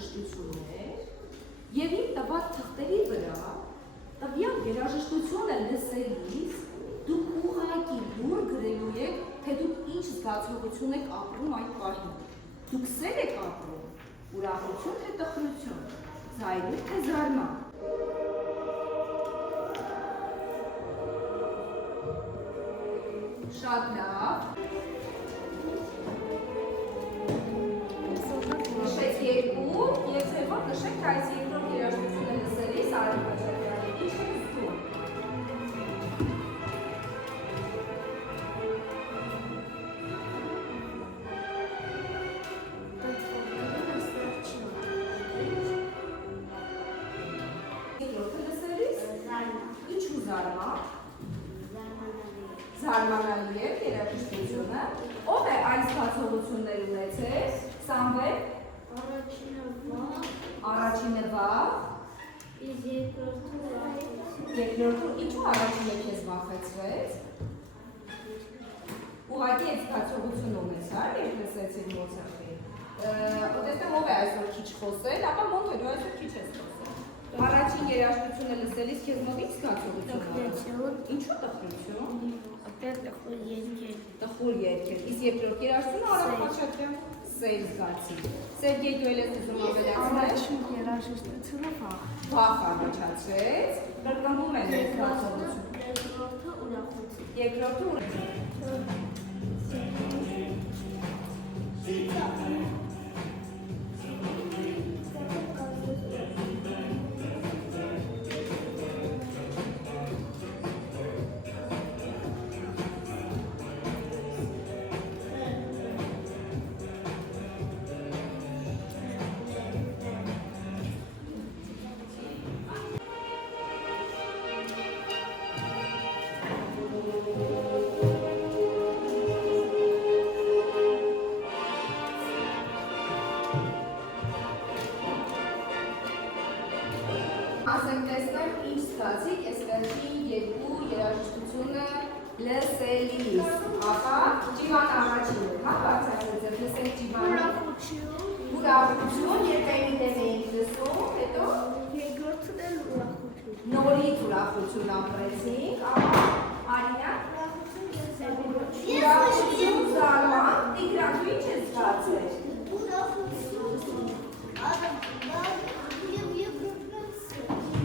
երաժշտություններ եւ իմ տված թղթերի վրա տվյալ երաժշտությունը լսելիս դուք ուղղակի դուր գրելու եք, թե դուք ինչ զգացողություն եք ապրում այդ պահին։ Դուք սեր եք ապրում, ուրախություն թե տխրություն, զայրույթ թե զարմանք։ Շատ լավ։ Նշեք 2 եւ ձևով նշեք այս երկրորդ երաժշտությունը լսելիս Արամ Խաչատրյանի ինչ եք զգում։ Երկրորդը լսելիս ինչու զարմանք։ Զարմանալի է երաժշտությունը։ Ով է այս զգացողություններ ունեցել։ Սամվել։ Առաջինը վախ։ Երկրորդը ինչու առաջինը քեզ վախեցրեց։ Ուղղակի այդ զգացողությունը ունես, երբ լսեցիր Մոցարտին։ Ուտեստեմ ով է այսօր քիչ խոսել, ապա Մոնթե դու այսօր քիչ ես խոսել։ Առաջին երաժշտությունը լսելիս քեզ մոտ ինչ զգացողություն ունեցել։ Ինչու տխրություն։ Տխուր երգեր։ Իսկ երկրորդ երաժշտությունը Արամ Խաչատրյան սեր զգացի։ Սերգեյ դու ելես ուզում ավելացնել։ Առաջին երաժշտությունը վախ։ Վախ առաջացրեց։ Կրկնվում է զգացողություն։ Երկրորդը ուրախություն։ Երկրորդը ասենք տեսնեմ ինչ զգացիք այս վերջին երկու երաժշտությունը լսելիս, ապա Ջիվան առաջինը, հա, բարձրացրեց, լսենք Ջիվանը։ Ուրախություն, երբ այնտեղ էինք լսում, հետո Երկրորդը էլ ուրախություն։ նորից ուրախություն ապրեցինք, ապա Արինա։ Ուրախություն, զարմանք, Տիգրան, դու ինչ ես զգացել։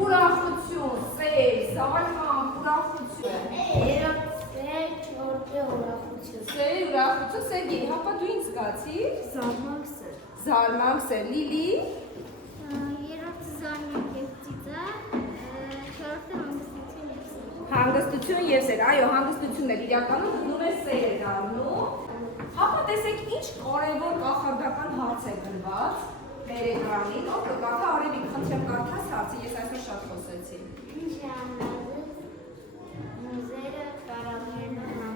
Ուրախություն, սեր, զարմանք, ուրախություն։ Սեր, ուրախություն, Սերգեյ, հապա դու ինչ զգացիր։ Զարմանք սեր։ Զարմանք սեր, Լիլի։ Երրորդը զարմանք և ծիծաղ, չորրորդը հանգստություն և սեր։ Հանգստություն և սեր, այո, հանգստությունն էլ իրականում գնում է սեր է դառնում։ Հապա տեսեք ինչ կարևոր կախարդական հարց է գրված մեր էկրանին, ով կկարդա Արևիկ, խնդրեմ կարդաս հարցը, ես այսօր շատ խոսեցի։ Ինչ է անհրաժեշտ մուզերը կարողանալու համար։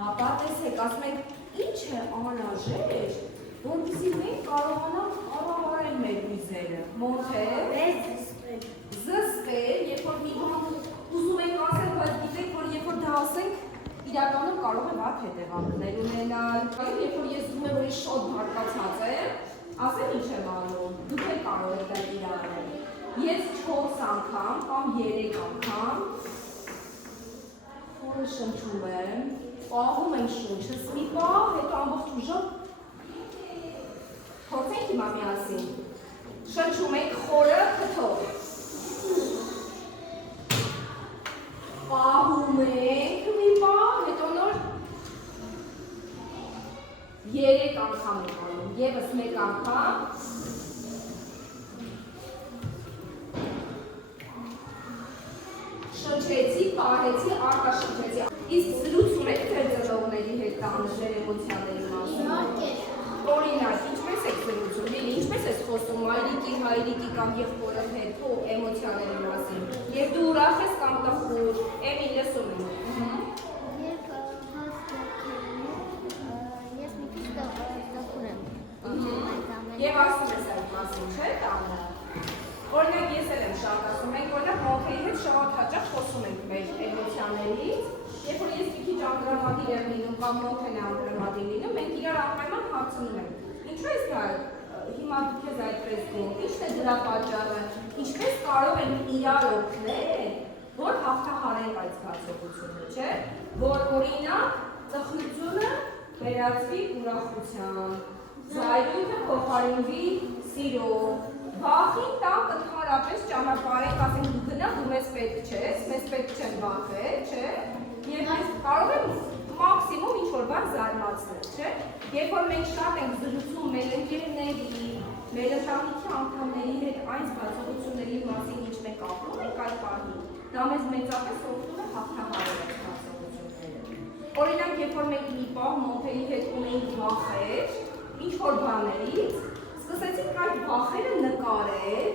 Հապա տեսեք, ասում ենք, ինչ է անհրաժեշտ, որպեսզի մենք կարողանանք կառավարել մեր հույզերը։ Մոնթե, զսպել, երբ որ մի բան ուզում ենք ասել, բայց գիտենք, որ երբ որ դա ասենք, իրականում կարող է վատ հետևանքներ ունենալ։ Երբ որ ես զգում եմ, որ ես շատ բարկացած եմ, ասեմ ինչ եմ անում, դուք էլ կարող եք դա իրարել։ Ես 4 անգամ կամ 3 անգամ խորը շնչում եմ, պահում եմ շունչս մի պահ, հետո ամբողջ ուժով փորձենք հիմա միասին։ Շնչում ենք խորը քթով։ Պահում ենք մի պահ, հետո նոր 3 անգամ ենք անում, ևս 1 անգամ։ Շնչեցի, պահեցի, արտաշնչեցի։ Իսկ զրուցում եք ձեր ծնողների հետ տանը ձեր էմոցիաների մասին։ Օրինակ, ինչպես եք զրուցում, ինչպես ես խոսում մայրիկի, հայրիկի կամ եղբորը հետ քո էմոցիաների մասին։ Եվ դու ուրախ ես կամ տխուր, Էմի լսում եմ։ Երբ ես մի քիչ տխուր եմ։ Եվ ասում ես այդ մասին, չէ՞ տանը։ Օրինակ ես էլ եմ շատ ասում, մենք օրինակ Մոնթեի հետ շատ հաճախ խոսում ենք մեր էմոցիաներից, երբ որ ես մի քիչ անդրամադիր եմ լինում կամ Մոնթեն է անդրամադիր լինում, մենք իրար անպայման հարցնում ենք։ Ինչու ես գալ, հիմա հիմա դուք ես այդպես գոհ, ի՞նչն է դրա պատճառը, ինչպես կարող ենք իրար օգնել, որ հաղթահարենք այդ զգացողությունը, չէ՞, որ օրինակ տխրությունը վերածվի ուրախության, զայրույթը փոխարինվի սիրով, վախին տակ ընդհանրապես ճանապարհենք, ասենք դու գնա, դու մեզ պետք չես, մեզ պետք չեն վախել, չէ՞, եւ մենք կարող ենք մաքսիմում ինչ-որ բան զարմացնել, չէ՞։ Երբ որ մենք շատ ենք զրուցում մեր ընկերների, մեր ընտանիքի անդամների հետ այն զգացողությունների մասին, ինչ մենք ապրում ենք այդ պահին, դա մեզ մեծապես օգնում է հաղթահարել այդ զգացողությունները։ Օրինակ, երբ որ մենք մի պահ մոդելի հետ ունեինք վախեր, ինչ-որ բաներից, սկսեցինք այդ վախերը նկարել,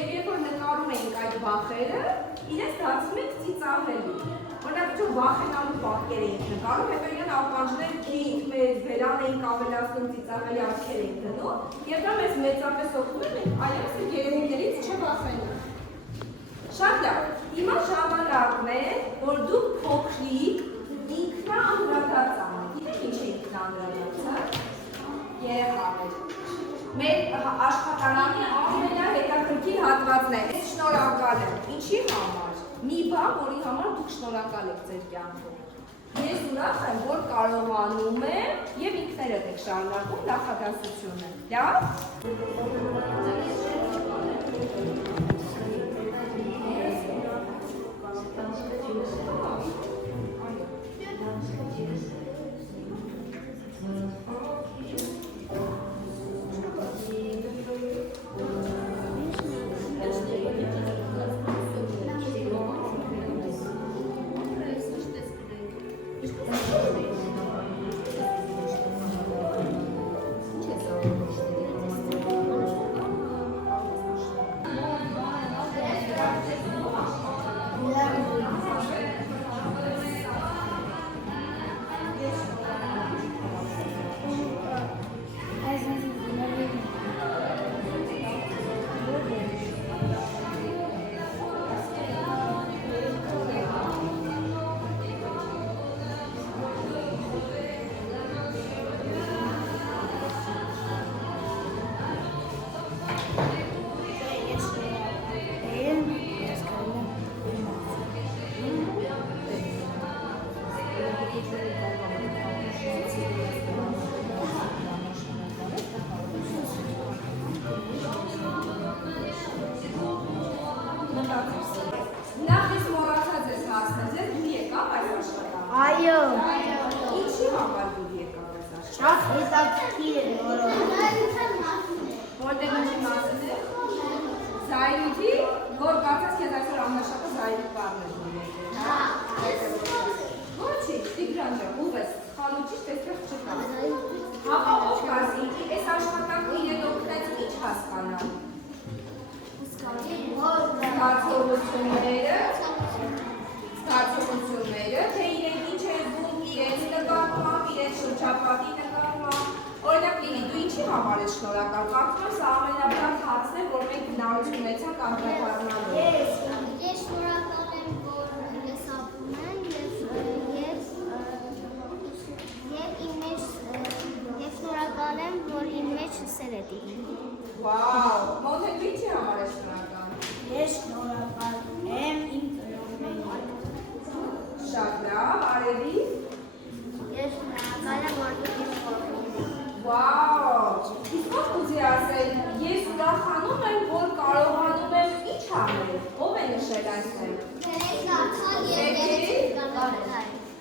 եւ երբ որ նկարում էինք այդ վախերը, իրենց դարձնում ենք ծիծաղելու։ Օրինակ, ինչ վախենալու պատկեր էինք նկարում, հետո իրեն ականջներ քիթ մեզ վերան էինք ավելացնում, ծիծաղելի աչքեր էինք դնում, եւ դա մեզ մեծապես օգնում է մենք այլևս երևույթներից չվախենանք։ Շատ լավ։ Հիմա ժամանակն է, որ դուք փոքրիկ ինքնաանդրադարձ անեք։ Գիտեք ինչ է ինքնաանդրադարձը։ Երեխաներ։ Մեր աշխատանքի ամենահետաքրքիր հատվածն է։ Ես շնորհակալ եմ։ Ինչի համար։ Մի բան, որի համար դուք շնորհակալ եք ձեր կյանքում։ Ես ուրախ եմ, որ կարողանում եմ եւ ինքներդ եք շարունակում նախադասությունը։ Լավ։ Նախ ես մոռացած ես հասնել, ձեզ դու եկավ այս աշխատանքը։ Այո։ Ինչի համար դու եկավ այս աշխատանքը։ Շատ հետաքրքիր է Որտեղ ինչի մասին է։ Զայրույթի, որ կարծես քեզ այսօր ամենաշատը զայրույթ բառներ եկել, հա։ Ոչինչ, Տիգրան ջան, ով ես, խալուճիշտ այստեղ չկա։ Հապա ով կասի, այս աշխատանքը իրեն օգնեց ինչ հասկանալ։ Զգացողությունները, թե իրենք ինչ են զգում իրենց նկատմամբ, իրենց շրջապատի նկատմամբ։ Օրինակ լինի, դու ինչի համար ես շնորհակալ, կարծում եմ սա ամենաբարդ հարցն է, որ մենք հնարավորություն ունեցանք անդրադառնալու։ Ես շնորհակալ եմ, որ ես ապրում եմ եւ շնորհակալ եմ, որ իմ մեջ սեր է տիրում։ Վաու, Մոնտեգ ինչի համար ես շնորհակալ։ Ես շնորհակալ եմ իմ ծնողներին։ Շատ լավ, Արևի։ Ես շնորհակալ եմ, որ դուք ինձ խորհում եք։ Վաու, իսկ ո՞վ կուզի ասել, ես ուրախանում եմ, որ կարողանում եմ ինչ անել, ով է նշել այսպես։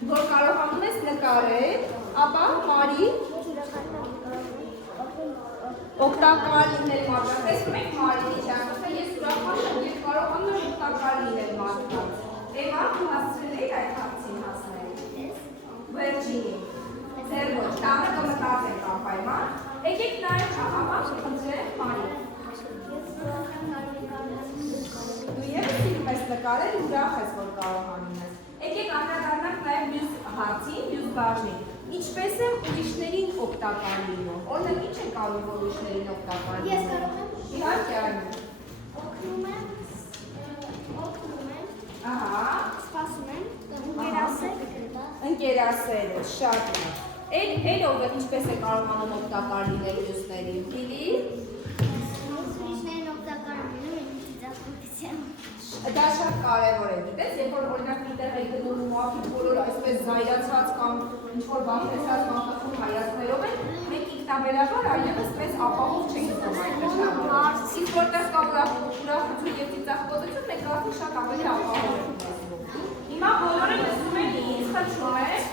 Որ կարողանում ես նկարել, ապա Մարի օգտակար լինել մարդկանց, տեսնում եք Մարիի ճանաչը, ես ուրախանում եմ և կարողանում եմ օգտակար լինել մարդկանց։ Էվա, դու հասցրել էիր այդ հարցին հասնել։ Վերջինի, ձեր ոչ, տանը կմտածենք անպայման։ Եկեք նայեք ապա խնդրեմ Մարի։ Դու ևս սիրում ես նկարել, ուրախ ես, որ կարողանում ես։ Եկեք անդրադառնանք նաև մյուս հարցին, մյուս բաժնին։ Ինչպես է ուրիշներին օգտակար լինում։ Օրինակ ինչ է կարող որ ուրիշներին օգտակար լինում։ Ես կարող եմ։ Իհարկե այո։ Օգնում եմ։ Ահա, Սպասում եմ։ Ընկերասեր։ ընկերասեր է, շատ լավ։ Էլ ով է ինչպես է կարողանում օգտակար լինել մյուսներին։ Լիլի։ ինչ-որ բան տեսած բանտախում հայացքներով են, մենք ինքնաբերաբար այլևս մեզ ապահով չենք զգում այդ նշաններով։ Իսկ որտեղ կա ուրախություն և ծիծաղկոտություն, մենք արդեն շատ ավելի ապահով ենք զգում։ Հիմա բոլորը լսում են ինձ, խնդրում եմ,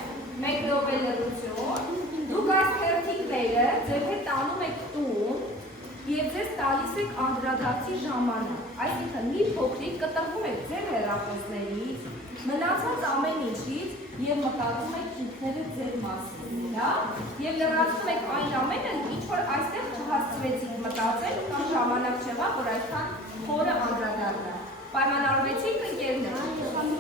1 րոպե լռություն, դուք այս թերթիկները ձեր հետ տանում եք տուն և ձեզ տալիս եք անդրադարձի ժամանակ, այսինքն մի փոքրիկ կտրվում եք ձեր հեռախոսներից, մնացած ամեն ինչից և մտածում եք ինքներդ ձեր մասին, և լրացնում եք այն ամենը, ինչ որ այստեղ չհասցրեցիք մտածել կամ ժամանակ չեղավ, որ այդքան խորը անդրադառնա։ Պայմանավորվեցիք ընկերներ։